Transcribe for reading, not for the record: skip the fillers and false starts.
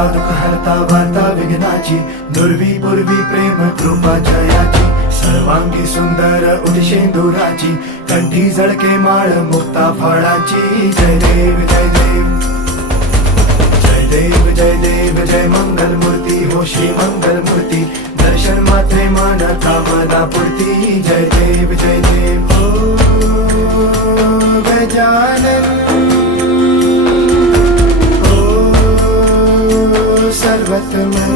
हरता दुःख हरता वार्ता विघ्नाची, दुर्वी पूर्वी प्रेम कृपा जयाची, सर्वांगी सुंदर उदिशेंदुराची, कंठी झळके माळ मुक्ता फळाची. जय देव जय देव जय देव जय देव जय मंगल मूर्ती हो श्री मंगल मूर्ती, दर्शन मात्रे मन कामना पूर्ती. जय देव जय देव हो गजानन हो सर्वतमन.